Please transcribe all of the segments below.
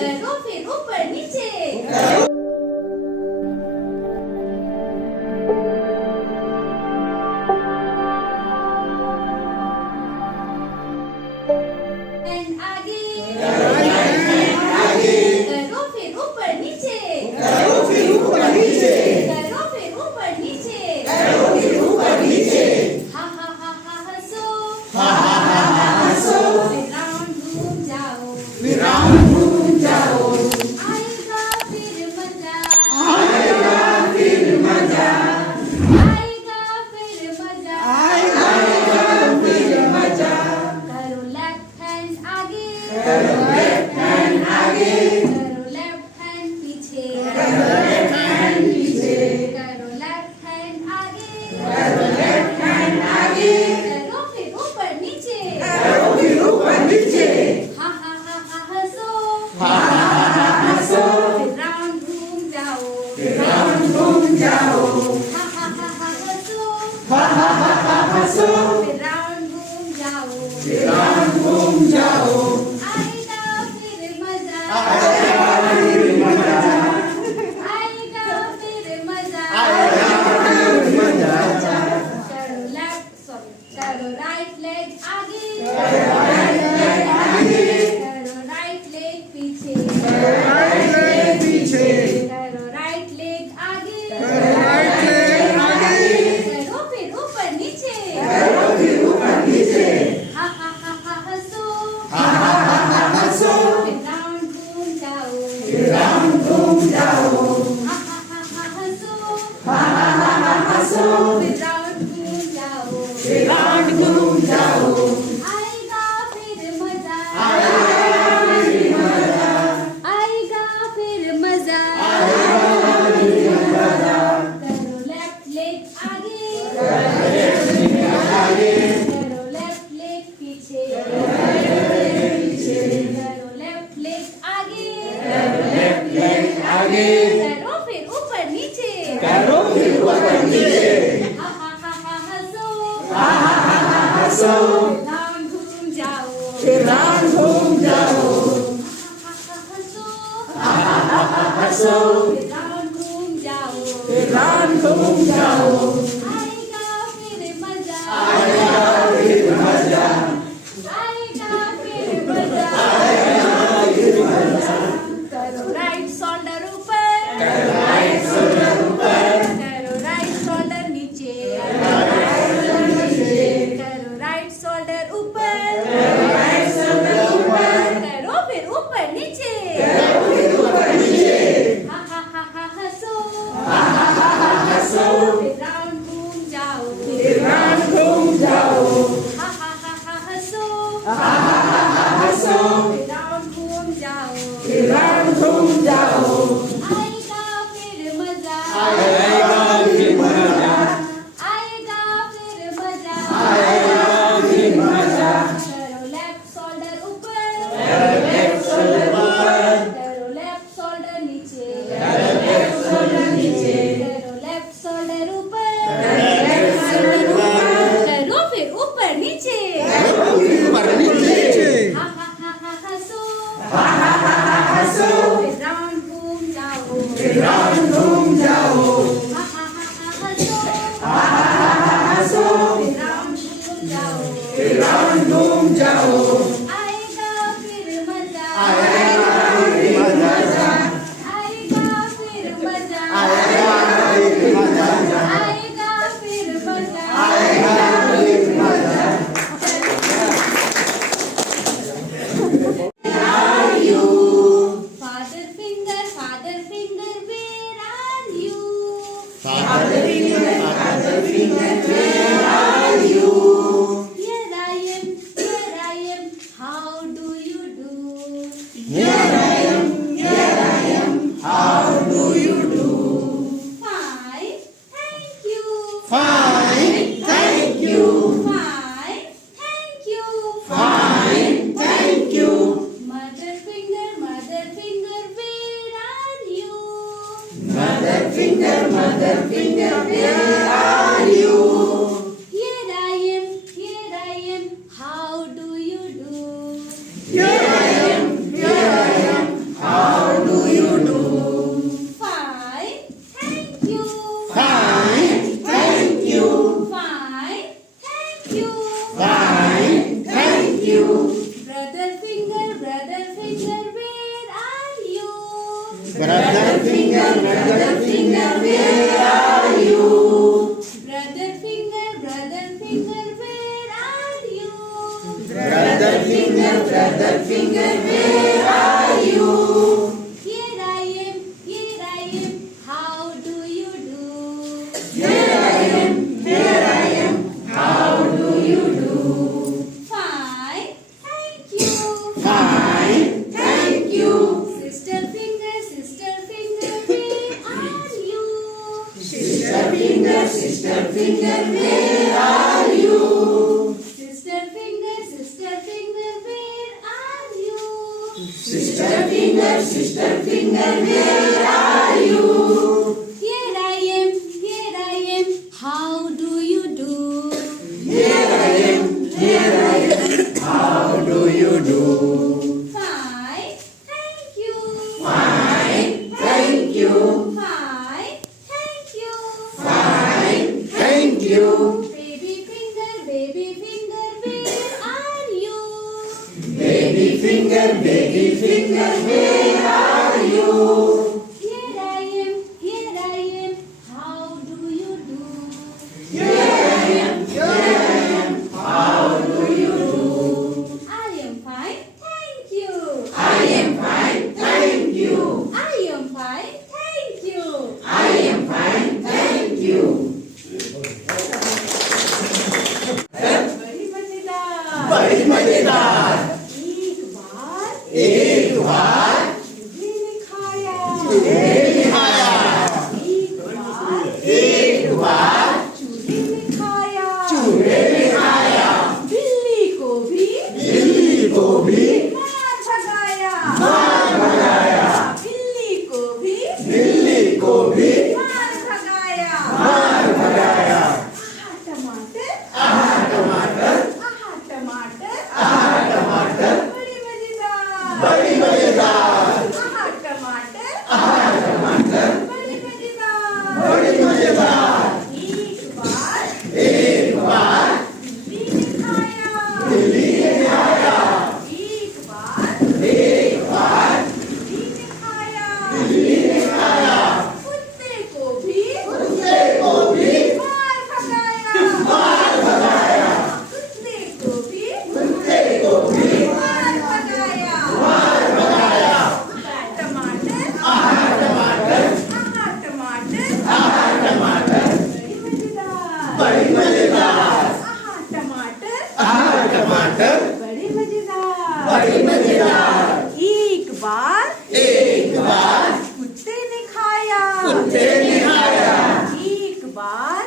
करो फिर ऊपर नीचे And आगे करो फिर ऊपर नीचे करो फिर ऊपर नीचे हा हा हा हा हंसो फिर राउंड घूम जाओ आएगा फिर मजा करो लेफ्ट हैंड आगे करो लेफ्ट हैंड पीछे करो लेफ्ट हैंड आगे करो फिर ऊपर नीचे हा हा हा हा हंसो फिर राउंड घूम जाओ हा हा हा हा हंसो फिर राउंड घूम जाओ आएगा फिर मजा करो करो राइट लेग आगे करो राइट लेग पीछे करो राइट लेग आगे करो फिर ऊपर नीचे हा हा हा हा हंसो फिर राउंड घूम जाओ हा हा हा हा हंसो फिर राउंड घूम जाओ आएगा फिर मजा करो लेफ्ट लेग आगे करो लेफ्ट लेग पीछे करो लेफ्ट लेग आगे करो फिर ऊपर नीचे हा हा हा हा हंसो राउंड घूम जाओ हंसो फिर राउंड घूम जाओ आएगा फिर मजा करो राइट शोल्डर ऊपर करो राइट शोल्डर नीचे करो राइट शोल्डर ऊपर करो फिर ऊपर नीचे हा हा हा हा हंसो फिर राउंड घूम जाओ हा हा हा हा हंसो फिर राउंड घूम जाओ आएगा फिर मजा करो लेफ्ट शोल्डर ऊपर करो लेफ्ट शोल्डर नीचे करो लेफ्ट शोल्डर ऊपर करो फिर ऊपर नीचे हा हा हा हा हंसो फिर राउंड घूम जाओ हा हा हा हा हंसो फिर राउंड घूम जाओ आएगा फिर मजा Father finger, where are you? Father finger, where are you? Here I am, how do you do? brother finger, where are you? Brother finger, where are you? Brother finger, where are you? Here I am, how do you do? Here I am, how do you do? Fine, thank you. Fine, thank you. Sister finger, where are you? Sister finger, where are you? Sister finger, where are you? Sister finger, where are you? Here I am, how do you do? Here I am, how do you do? Fine, thank you. Fine, thank you. Fine, thank you. Fine, thank you. Baby finger, where are you? Baby finger, where are you? Here I am, how do you do? Here I am, how do you do? I am fine, thank you. I am fine, thank you. I am fine, thank you. I am fine, thank you. बड़ी मजेदार। बड़ी मजेदार। एक बार एक बार चूहे ने खाया। चूहे ने खाया। एक एक बार बार चूहे ने खाया। चूहे ने खाया। बिल्ली को भी मार भगाया। मार भगाया। बिल्ली को भी मार भगाया। मार भगाया। टमाटर बड़ी मजेदार। बड़ी मजेदार। टमाटर बड़ी मजेदार। बड़ी मजेदार। एक बार एक बार बिल्ली ने खाया। बिल्ली ने खाया। एक बार एक बार बिल्ली ने खाया। बिल्ली ने खाया। कुत्ते को भी मार भगाया। मार भगाया। कुत्ते को भी कुत्ते को भी मार भगाया। मार भगाया। टमाटर टमाटर बड़ी मजेदार। बड़ी मजेदार। टमाटर टमाटर बड़ी मजेदार। बड़ी मजेदार। एक बार कुत्ते ने खाया। कुत्ते ने खाया। एक बार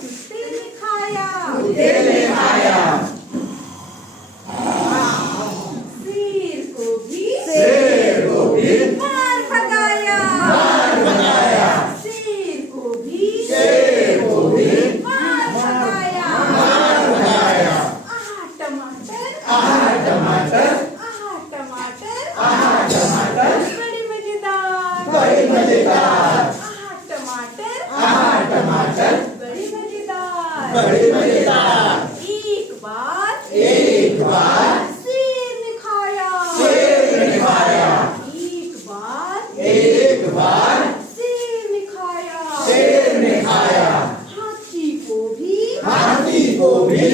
कुत्ते ने खाया। कुत्ते ने खाया। शेर को भी मार भगाया। शेर को भी मार भगाया। टमाटर बड़ी मजेदार। बड़ी मजेदार। टमाटर बड़ी मजेदार। बड़ी मजेदार। एक बार एक बार शेर ने खाया। शेर ने खाया। एक बार एक बार शेर ने खाया। शेर ने खाया। हाथी को भी हाथी को भी